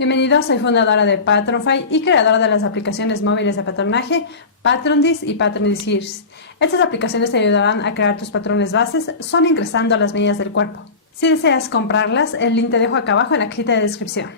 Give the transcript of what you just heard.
Bienvenidos, soy fundadora de Patronfy y creadora de las aplicaciones móviles de patronaje PATRONDIS y PATRONDIS. Estas aplicaciones te ayudarán a crear tus patrones bases solo ingresando las medidas del cuerpo. Si deseas comprarlas, el link te dejo acá abajo en la cajita de descripción.